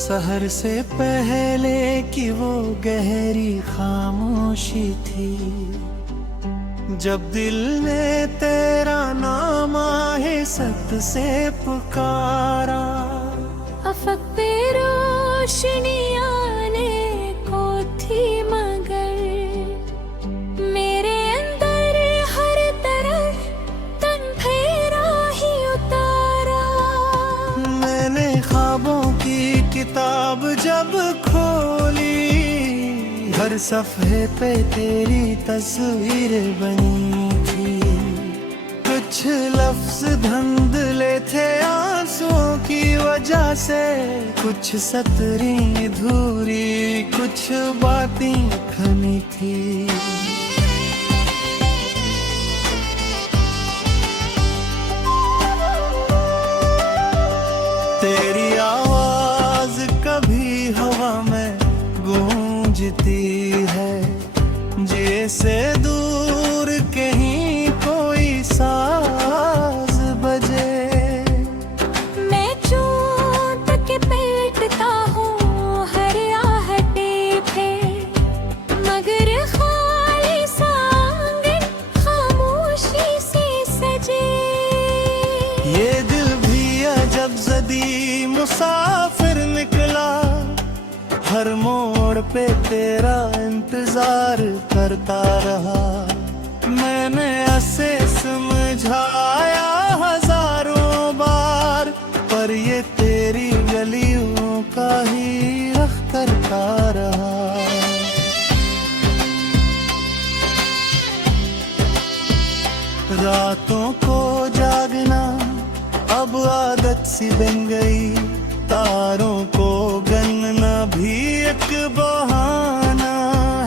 सहर से पहले की वो गहरी खामोशी थी, जब दिल ने तेरा नाम आहिज़त से पुकारा। अफक पे रोशनी आने को थी मगर मेरे अंदर हर तरफ तन्हेरा ही उतारा। मैंने ख्वाबों की किताब जब खोली, हर सफ़े पे तेरी तस्वीर बनी थी। कुछ लफ्ज़ धुंधले थे आंसुओं की वजह से, कुछ सतरी अधूरी, कुछ बातें खनी थी। तेरी आवाज़ कभी हवा में गूंजती है, जैसे दूर कहीं कोई साज बजे। मैं चोट के पेटता हूँ हर आहटे पे, मगर खाली आंगन खामोशी से सजे। ये दिल भी अजब ज़दी मुसाफिर निकला, हर मोड़ पे तेरा इंतजार करता रहा। मैंने ऐसे समझाया हजारों बार, पर ये तेरी गलियों का ही रख करता रहा। रातों को जागना अब आदत सी बन गई, तारों को गनना भी एक बहाना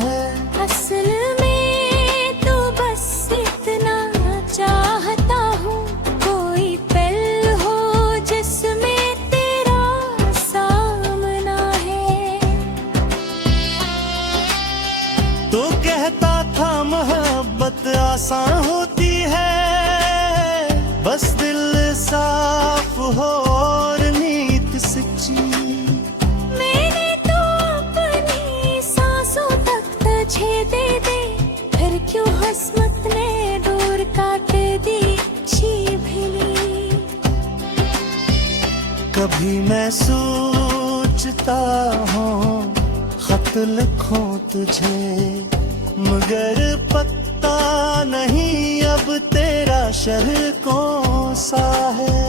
है। असल में तो बस इतना चाहता हूँ, कोई पल हो जिसमें तेरा सामना है। तो कहता था मोहब्बत आसान होती है, बस दिल साफ हो और नीत सच्ची। मैंने तो अपनी सांसों तक तुझे दे दे, फिर क्यों हस्मत ने दूर काट दी छिपली। कभी मैं सोचता हूँ खत लिखूं तुझे, मगर पता नहीं अब तेरा शहर कौन सा है।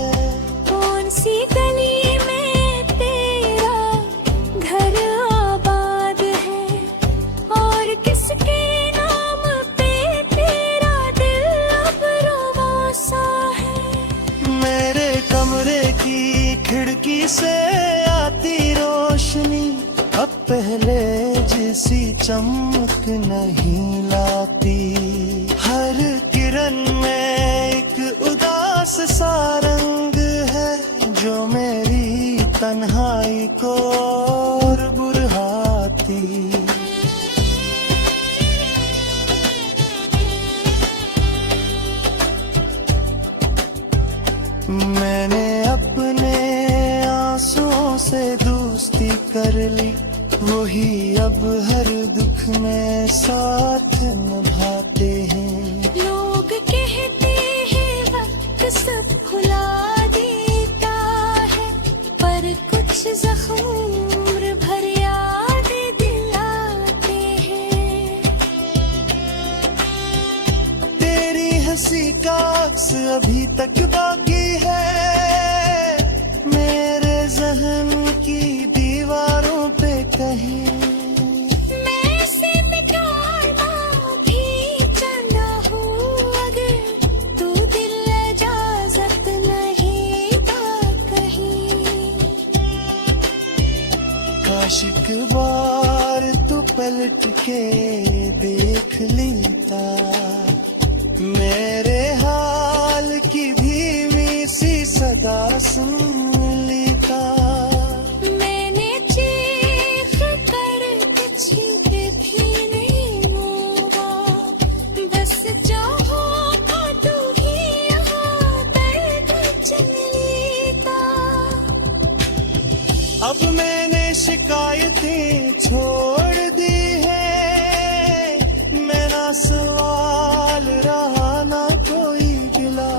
कौन सी गली में तेरा घर आबाद है, और किसके नाम पे तेरा दिल अब रवासा है। मेरे कमरे की खिड़की से आती रोशनी अब पहले जैसी चमक नहीं लाती। हर किरण में एक उदास सा रंग है, जो मेरी तन्हाई को और बुढ़ाती। मैंने अपने आंसुओं से दोस्ती कर ली, वही अब हर दुख में साथ निभाते हैं। लोग कहते हैं वक्त सब खुला देता है, पर कुछ जख्म भर याद दिलाते हैं। तेरी हंसी का अक्स अभी तक बाकी है, मेरे ज़हन की दीवारों पे कहीं। मैं से बिगाड़ना भी चाहता हूँ, अगर तू दिल इजाज़त नहीं था कहीं। काश एक बार तू पलट के देख लेता, मेरे हाल की धीमी सी सदा सुन लेता। मैंने चीख कर कुछ भी नहीं होगा, बस चाहो तू भी यहाँ दर्द चल लेता। अब मैंने सवाल रहा ना कोई गिला,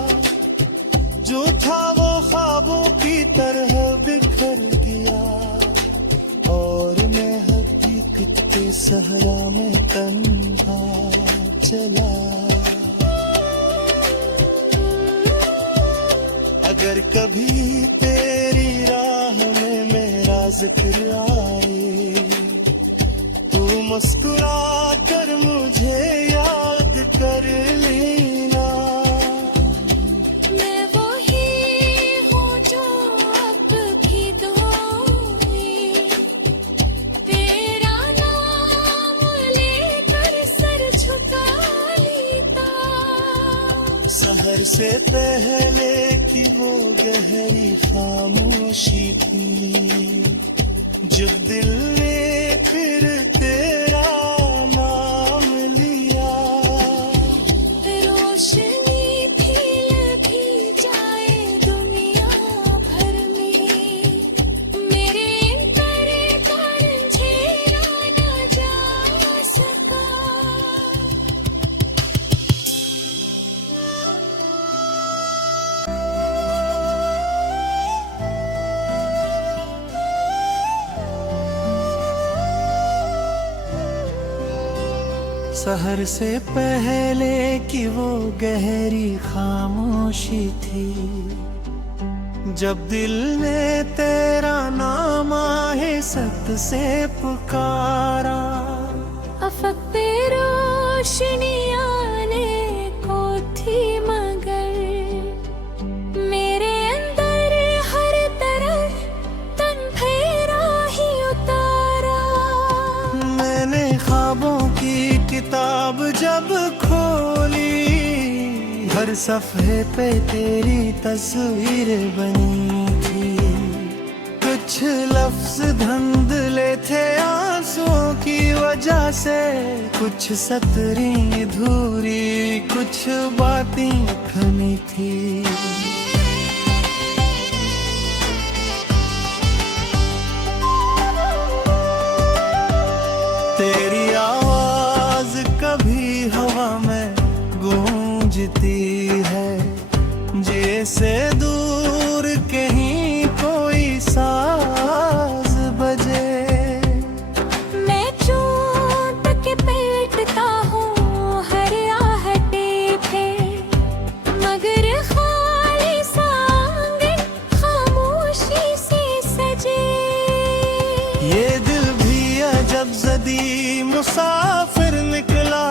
जो था वो ख्वाबों की तरह बिखर गया, और मैं हकीकत के सहरा में तन्हा चला। अगर कभी तेरी राह में मेरा जिक्र आए, तू मुस्कुरा कर मुझे याद कर लेना। मैं वही हूँ जो अब भी दुआओं में तेरा नाम लेकर सर झुका लेता। सहर से पहले की वो गहरी खामोशी थी, जब दिल ने फिर तेरा नाम लिया। रोशनी भी लगी जाए दुनिया भर में, मेरे अंतर का अंधेरा न जा सका। सहर से पहले की वो गहरी खामोशी थी, जब दिल ने तेरा नाम आहिस्सत से पुकारा। अफक पे रोशनी आने को थी मगर मेरे अंदर हर तरफ तन फेरा ही उतारा। मैंने ख्वाबों की किताब जब खोली, हर सफ़े पे तेरी तस्वीर बनी थी। कुछ लफ्ज धुंधले थे आंसुओं की वजह से, कुछ सतरें अधूरी, कुछ बातें खनी थी। तेरी आवाज कभी हवा में गूंजती है, जैसे दूर कहीं कोई साज बजे। मैं चोट के पेटता हूँ हर आहटे पे, मगर खाली सा आंगन खामोशी से सजे। ये दिल भी अजब ज़दी मुसाफिर निकला,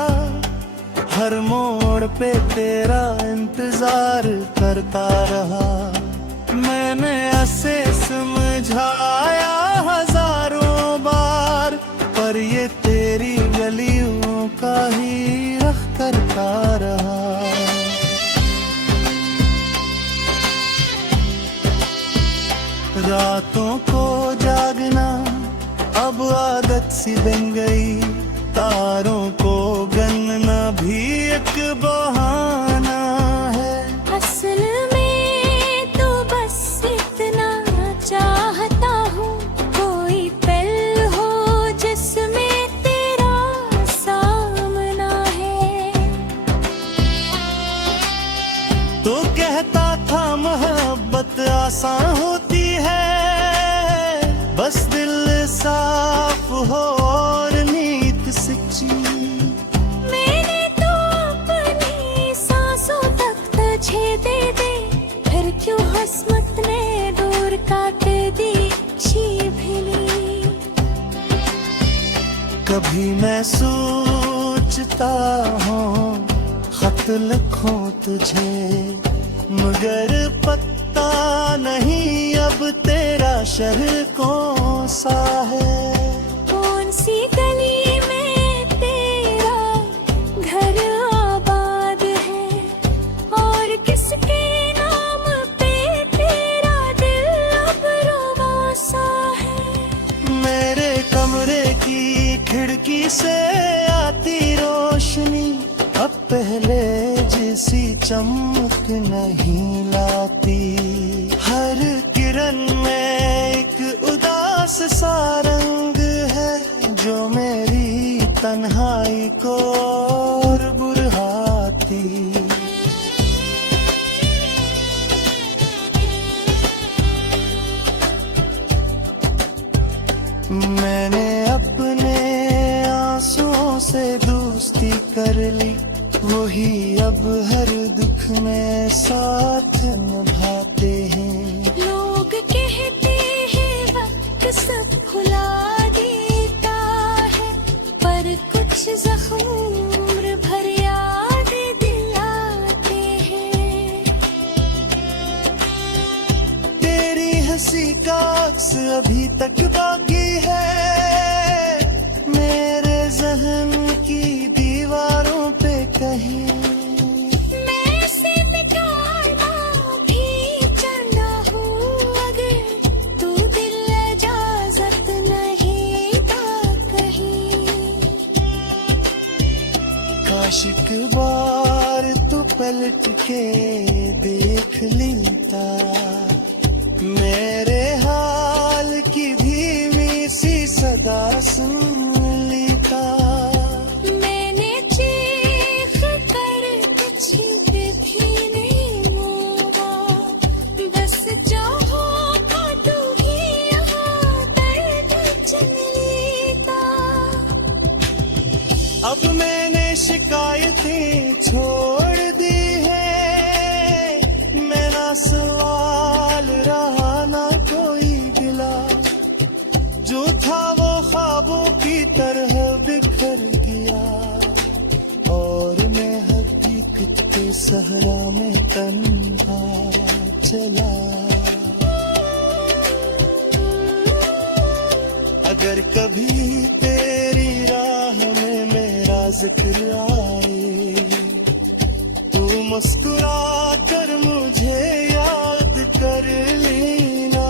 हर मोड़ पे तेरा इंतजार करता रहा। मैंने ऐसे समझाया हजारों बार, पर ये तेरी गलियों का ही रख करता रहा। रातों को जागना अब आदत सी बन गई, तारों को गनना भी एक बहाना है। असल में तो बस इतना चाहता हूँ, कोई पल हो जिसमें तेरा सामना है। तो कहता था मोहब्बत आसान होती है, बस दिल साफ हो और नीत सच्ची। मैंने तो अपनी सांसों तक तुझे दे दे, फिर क्यों हस्मत ने दूर काट दी छिपली। कभी मैं सोचता हूँ खत लिखूं तुझे, मगर पता नहीं अब तेरा शहर कौन सा है। कौन सी गली में तेरा घर आबाद है, और किसके नाम पे तेरा दिल अब रवासा है। मेरे कमरे की खिड़की से आती रोशनी अब पहले जैसी चमक नहीं लाती। हर किरण में एक उदास सा रंग है, जो मेरी तन्हाई को कर ली, वही अब हर दुख में साथ निभाते हैं। लोग कहते हैं वक्त सब भुला देता है, पर कुछ जख्म उम्र भर याद दिलाते हैं। तेरी हंसी का अक्स अभी तक बाकी है मेरे ज़हन की दीवारों पे कहीं। मैं से मिटाना भी चाहता हूँ, अगर तू दिल इजाजत नहीं था कहीं। काश एक बार तू पलट के देख लेता, मेरे हाल की धीमी सी सदा सुन लेता। मैंने चीख कर कुछ भी नहीं हुआ, बस चाहो तो भी यहाँ दर्द चल लेता। अब मैंने शिकायतें छोड़ दी है, मैं ना सवाल रहा ना कोई गिला, जो था वो ख्वाबों की तरह बिखर गया, और मैं हकीकत के सहरा में तन्हा चला। अगर कभी तेरी राह में मेरा जिक्र आए, तू मुस्कुरा कर मुझे याद कर लेना।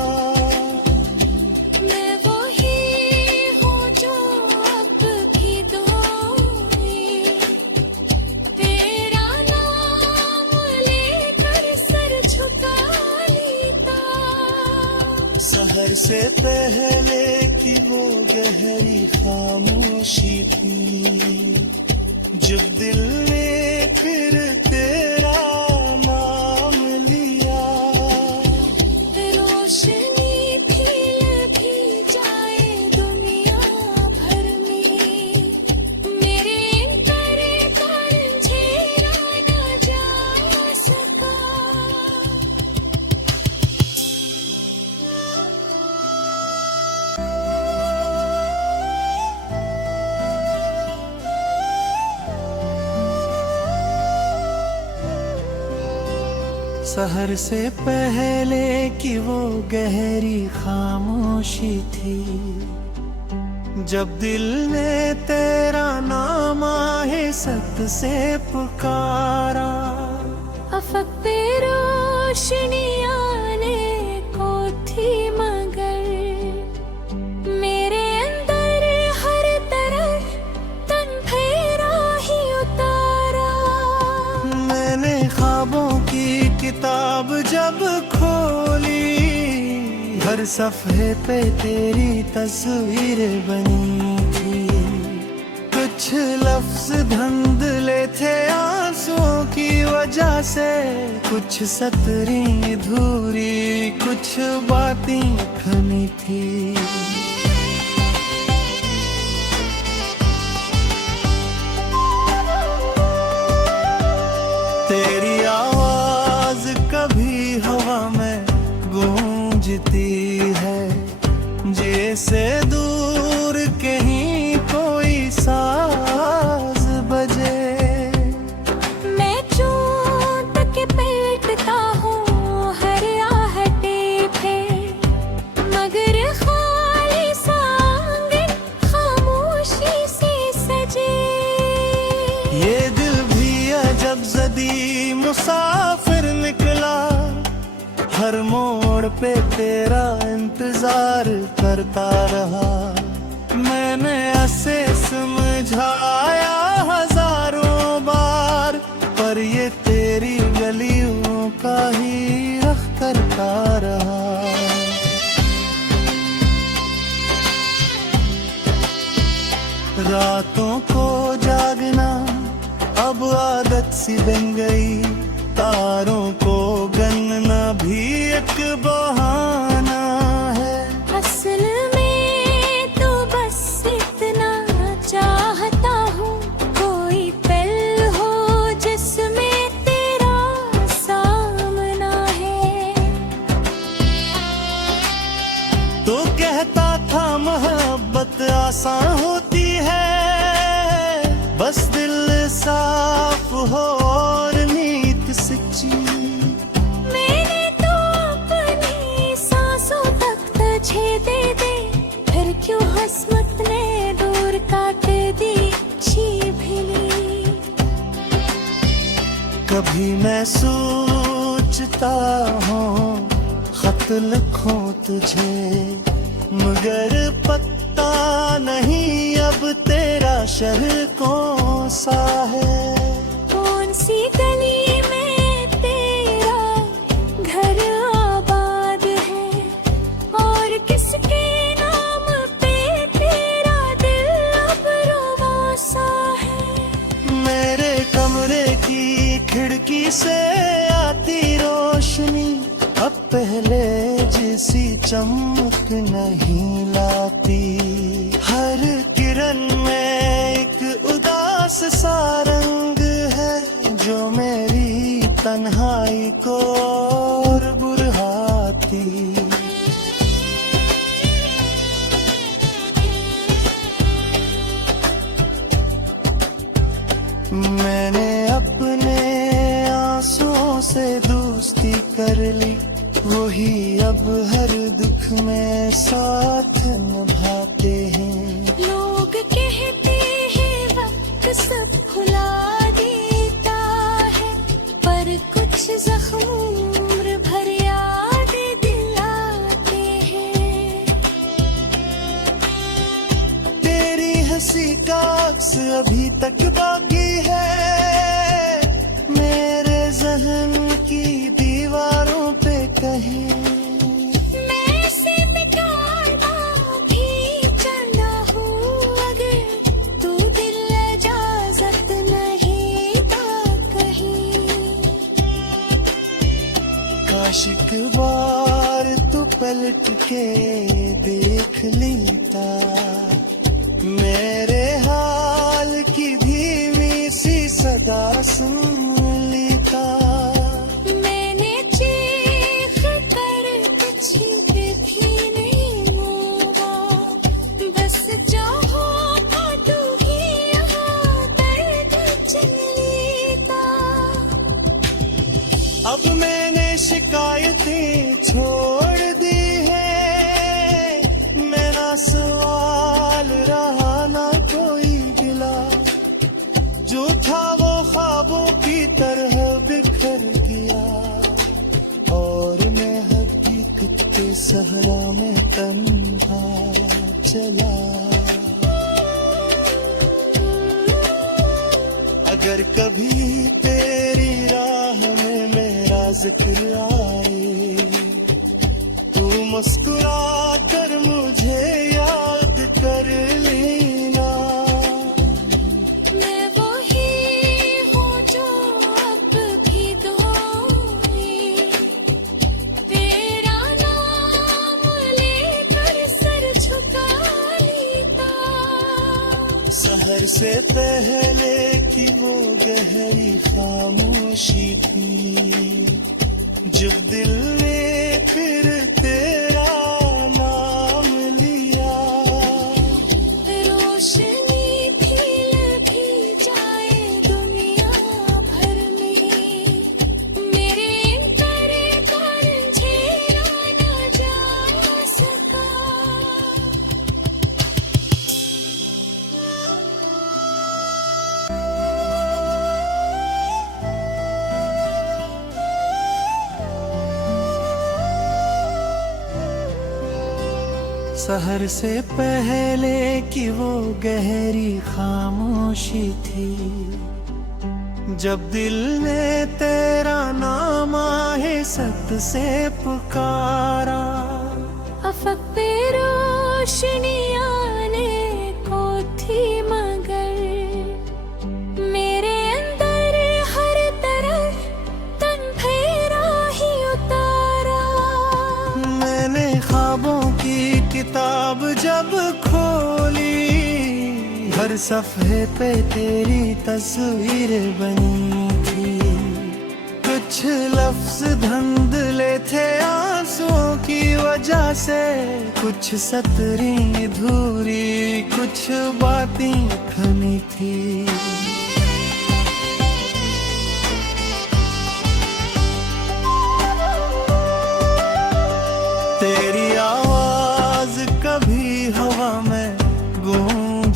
मैं वही हूँ जो अब भी दूरी, तेरा नाम लेकर सर झुका लेता। सहर से पहले की वो गहरी खामोशी थी, जब दिल ने फिर तेरा नाम लिया। रोशनी भी लगी जाए दुनिया भर में, मेरे करे कर झेला न जा सका। सहर से पहले की वो गहरी खामोशी थी, जब दिल ने तेरा नाम आहे सत से पुकारा। अफक पे रोशनी आने को थी, मगर मेरे अंदर हर तरफ तन फेरा ही उतारा। मैंने ख्वाबों की किताब जब खोली, हर सफ़े पे तेरी तस्वीर बनी थी। कुछ लफ्ज धुंधले थे आंसुओं की वजह से, कुछ सतरें अधूरी, कुछ बातें खनी थी। तेरी आवाज कभी हवा में गूंजती है, जैसे दूर कहीं कोई साज बजे। मैं चोट के पेटता हूँ हर आहटे पे, मगर खाली आंगन खामोशी से सजे। ये दिल भी अजब जदी मुसाफिर निकला, हर मोड़ पे तेरा इंतजार करता रहा। मैंने ऐसे समझाया हजारों बार, पर ये तेरी गलियों का ही रख करता रहा। रातों को जागना अब आदत सी बन गई, तारों को गनना भी एक बहाना है। असल में तो बस इतना चाहता हूँ, कोई पे हो और नीत सच्ची। मैंने तो अपनी सांसों तक तुझे दे दे, फिर क्यों हसमत ने दूर काट दी अच्छी भली। कभी मैं सोचता हूँ खत लिखूं तुझे, मगर पता नहीं अब तेरा शहर कौन सा है। कौन सी गली में तेरा घर आबाद है, और किसके नाम पे तेरा दिल अब रोवा सा है। मेरे कमरे की खिड़की से आती रोशनी अब पहले जैसी चमक नहीं लाती। हर किरण में एक उदास सा रंग है जो मेरी तन्हाई को और बुढ़ाती। मैंने अपने आंसुओं से दोस्ती कर ली, वही अब हर दुख में साथ निभाते हैं। लोग कहते हैं वक्त सब खुला देता है, पर कुछ जख्म उम्र भर याद दिलाते हैं। तेरी हंसी का अक्स अभी तक बाकी है मेरे जहन की दीवारों पे कहीं। मैं से मिटाना भी चाहता हूँ, अगर तू दिल इजाजत नहीं दा कहीं। काश एक बार तू पलट के देख लेता, मेरे हाल की धीमी सी सदा सुन लेता। मैंने चीख कर कुछ भी नहीं हुआ, बस चाहो तो भी यहाँ दर्द चल लेता। अब मैंने शिकायतें छोड़ दी है, मेरा सवाल रहा ना कोई गिला। जो था वो ख्वाबों की तरह बिखर गया, और मैं हकीकत के सहरा में तन्हा चला। अगर कभी तेरी राह में मेरा जिक्र आए, तू मुस्कुरा कर मुझे याद कर लेना। मैं वही हूँ जो अब भी दूरी, तेरा नाम लेकर सर झुका लेता। सहर से पहले की वो गहरी खामोशी थी, जब दिल ने फिर तेरा नाम लिया। रोशनी खिल भी जाए दुनिया भर में, मेरे अंतरे का अंधेरा न जा सका। सहर से पहले की वो गहरी खामोशी थी, जब दिल ने तेरा नाम आहे सत से पुकारा। अफक पे रोशनी आने को थी, मगर मेरे अंदर हर तरफ तन फेरा ही उतारा। मैंने ख्वाबों की किताब जब खोली, हर सफ़े पे तेरी तस्वीर बनी थी। कुछ लफ्ज धुंधले थे आंसुओं की वजह से, कुछ सतरी धूरी, कुछ बातें खनी थी।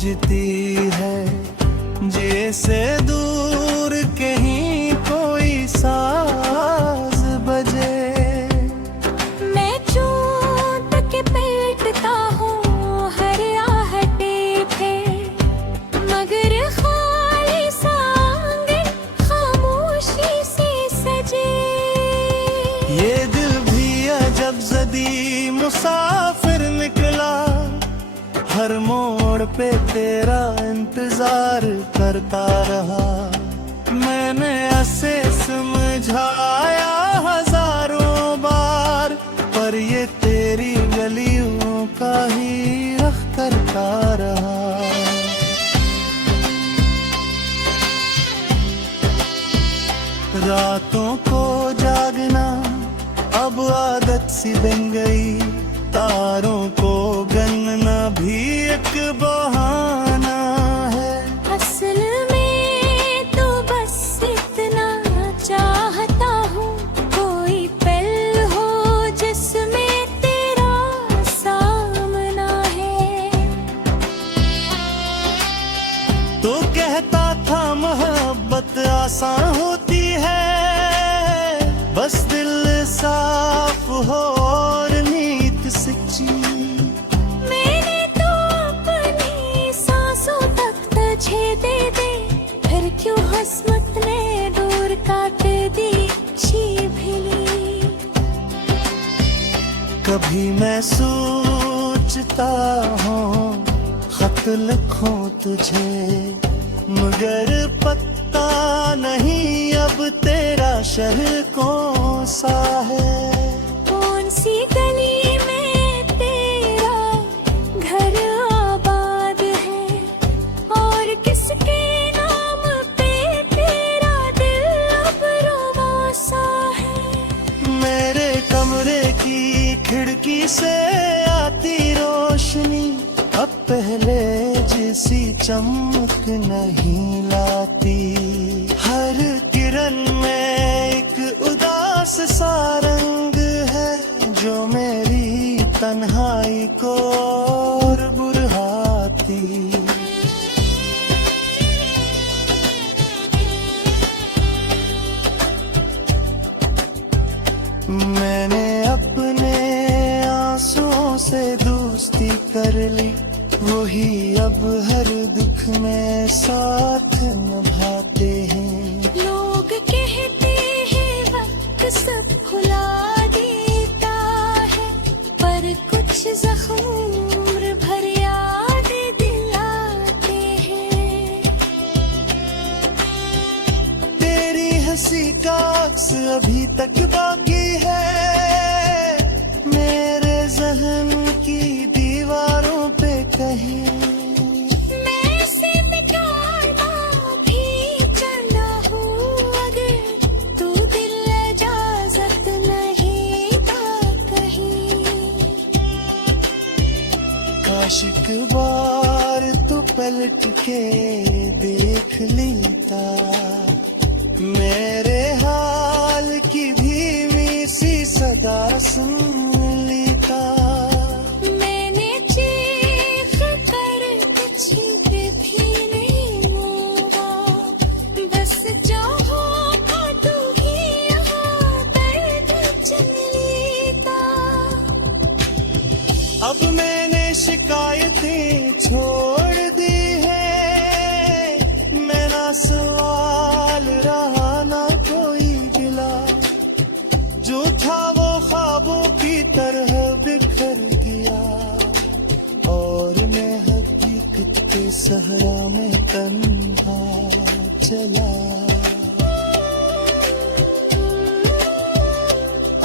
गूंजती है जैसे दूर कहीं कोई साज बजे। मैं चूं तक बैठता हूँ हर आहटे पे, मगर खाली आंगन खामोशी से सजे। ये दिल भी अजब ज़दी मुसाफिर निकला, हर मोड़ पे तेरा इंतजार करता रहा। मैंने ऐसे समझाया हजारों बार, पर ये तेरी गलियों का ही रख करता रहा। रातों को जागना अब आदत सी बन गई, तारों को गनना भी एक बहाना है। असल में तो बस इतना चाहता हूँ, कोई पल हो जिसमें तेरा सामना है। तो कहता था मोहब्बत आसान होती है, बस दिल साफ हो और नीत सच्ची। मैंने तो अपनी सांसों तक तुझे दे दे, फिर क्यों हस्मत ने दूर काट दी छिपली। कभी मैं सोचता हूँ खत लिखूं तुझे, मगर पता नहीं अब तेरा शहर कौन सा है। कौन सी गली में तेरा घर आबाद है, और किसके नाम पे तेरा दिल अब रोवासा है। मेरे कमरे की खिड़की से आती रोशनी अब पहले जैसी चमक नहीं लाती। हर किरण में एक उदास सा रंग है, जो मेरी तन्हाई को और बुढ़ाती। मैंने अपने आंसुओं से दोस्ती कर ली, वही अब हर दुख में साथ निभाते हैं। लोग कहते हैं वक्त सब भुला देता है, पर कुछ जख्म उम्र भर याद दिलाते हैं। तेरी हंसी का अक्स अभी तक बाकी है, मेरे जहन की दीवारों पे कहीं। मैं से बिगाड़ना भी चाहता हूँ, अगर तू दिल इजाजत नहीं था कहीं। काश एक बार तू पलट के देख लेता, मेरे हाल की धीमी सी सदा सुन लेता। मैंने चीख कर कुछ भी नहीं मांगा, बस चाहो था तू ही यहाँ दर्द चल लेता। अब मैंने शिकायतें छोड़ दी है, मेरा सवाल रहा ना कोई गिला। जो था वो ख्वाबों की तरह बिखर गया, और मैं हकीकत के सहरा में तन्हा चला।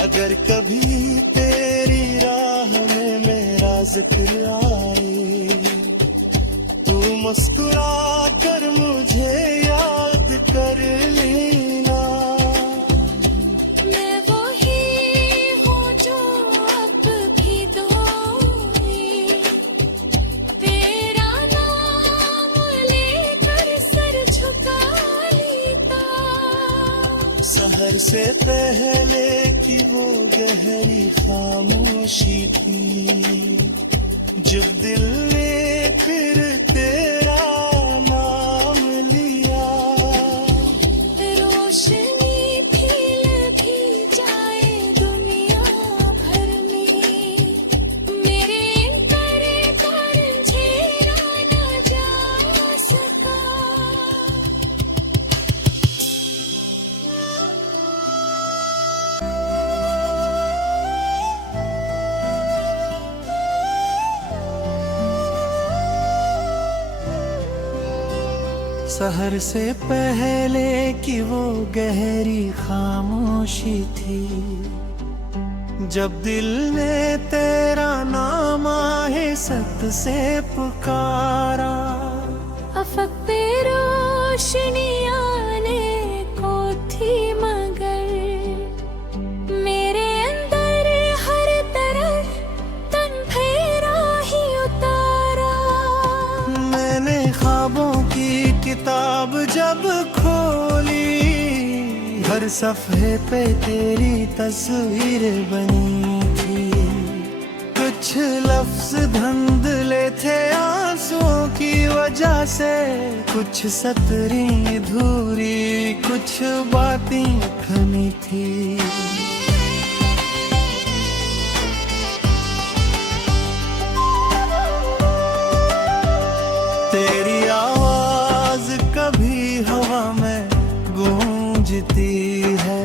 अगर कभी तेरी राह में मेरा जिक्र आए, तू मुस्कुरा कर मुझे याद कर लेना। मैं वही हूँ जो अब भी दुआएं तेरा नाम लेकर सर झुका लेता। सहर से पहले की वो गहरी खामोशी थी, जब दिल ने फिर तेरा नाम लिया, रोशनी फैल भी जाए दुनिया भर में, मेरे पर झेरा न जा सका। सहर से पहले की वो गहरी खामोशी थी, जब दिल ने तेरा नाम आहे सत से पुकारा। अफक पे रोशनी आने को थी मगर मेरे अंदर हर तरफ तन फेरा ही उतारा। मैंने ख्वाबों की किताब जब खोली, हर सफ़े पे तेरी तस्वीर बनी थी। कुछ लफ्ज धुंधले थे आंसुओं की वजह से, कुछ सतरी अधूरी, कुछ बातें थमी थी। तेरी आवाज कभी हवा में गूंजती है,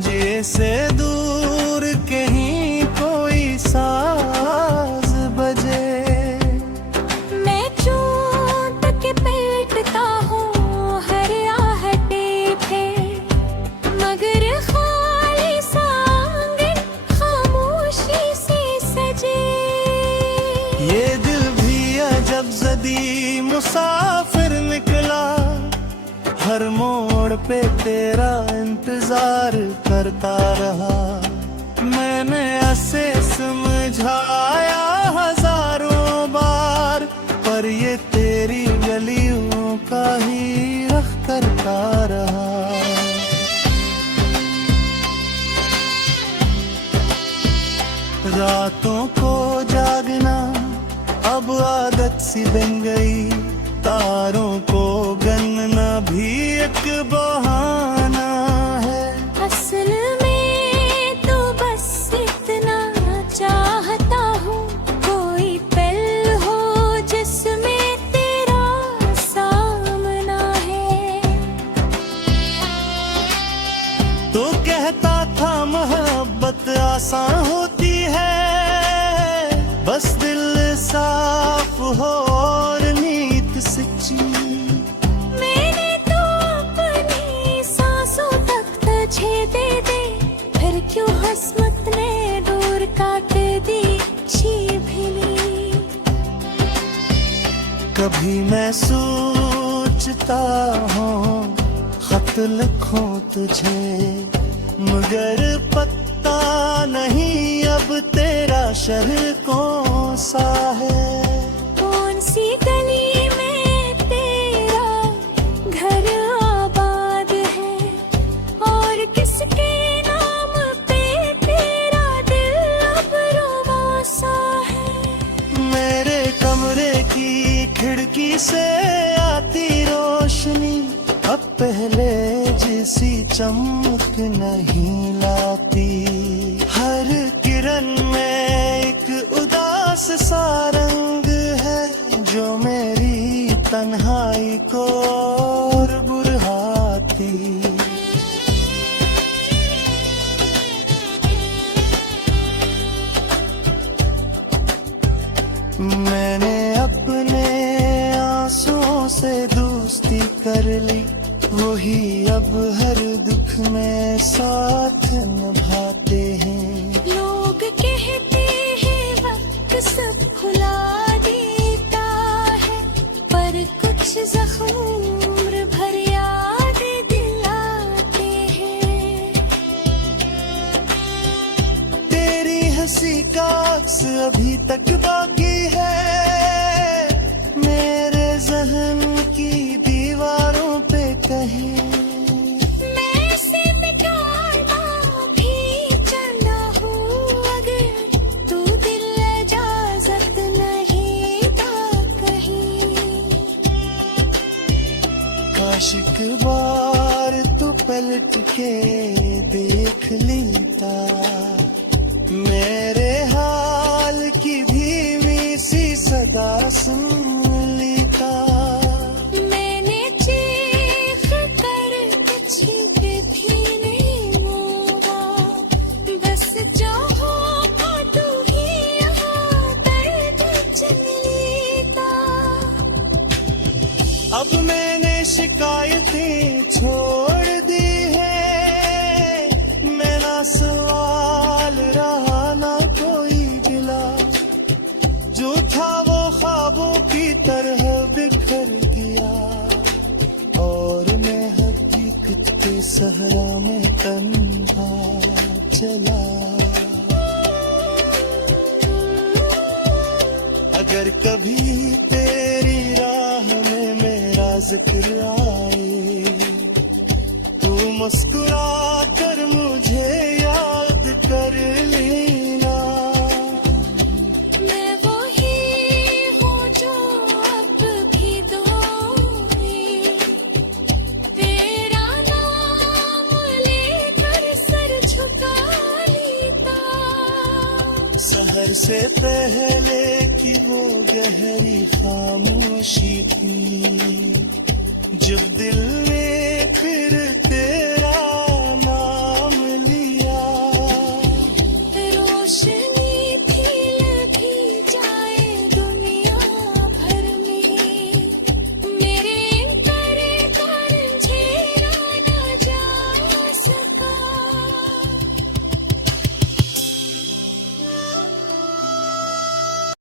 जैसे दूर कहीं कोई साज बजे। मैं चोट के पेटता हूँ हर आहटे पे, मगर खाली आंगन खामोशी से सजे। ये दिल भी अजब ज़दी मुसाफिर निकला, हर मोड़ पे तेरा इंतजार करता रहा। मैंने ऐसे समझाया हजारों बार, पर ये तेरी गलियों का ही रख करता रहा। रातों को जागना अब आदत सी बन गई, तारों को गनना भी एक बहाना है। असल में तो बस इतना चाहता हूँ, कोई पल हो जिसमें तेरा सामना है। तो कहता था मोहब्बत आसान होती है, बस दिल साफ हो और नीत सच्ची। मैंने तो अपनी सांसों तक तुझे दे दे, फिर क्यों हसमत ने दूर काट दी छी भिली। कभी मैं सोचता हूँ खत लिखूं तुझे, मगर पता नहीं अब तेरा शहर कौन सा है। कौन सी गली में तेरा घर आबाद है, और किसके नाम पे तेरा दिल अब रोमासा है। मेरे कमरे की खिड़की से आती रोशनी अब पहले जैसी चमक नहीं लाती। हर किरण में एक उदास सा रंग है, जो मेरी तन्हाई को और बुढ़ाती। मैंने अपने आंसुओं से दोस्ती कर ली, वही अब हर दुख में साथ निभाते हैं। लोग कहते हैं वक्त सब भुला देता है, पर कुछ जख्म भर याद दिलाते हैं। तेरी हंसी का अक्स अभी तक बाकी है, मेरे ज़हन की दीवारों पे कहीं। मैं से मिटाना भी चाहता हूँ, अगर तू दिल इजाजत न एक बार तू पलट के देख लेता, मेरे हाल की धीमी सी सदा सुन लेता। मैंने चीख कर कुछ भी नहीं मांगा, बस चाहो तो ही यहाँ दर्द चल लेता। अब मैंने शिकायतें छोड़ दी है, मेरा सवाल रहा ना कोई गिला, जो था वो ख्वाबों की तरह बिखर गया, और मैं हकीकत के सहरा में तन्हा चला। अगर कभी तेरी राह में मेरा जिक्र आए, तू मुस्कुरा कर मुझे याद कर लेना। मैं वही हूँ जो अब भी दोए, तेरा नाम लेकर सर झुका लेता। सहर से पहले की वो गहरी खामोशी थी, जब दिल ने फिर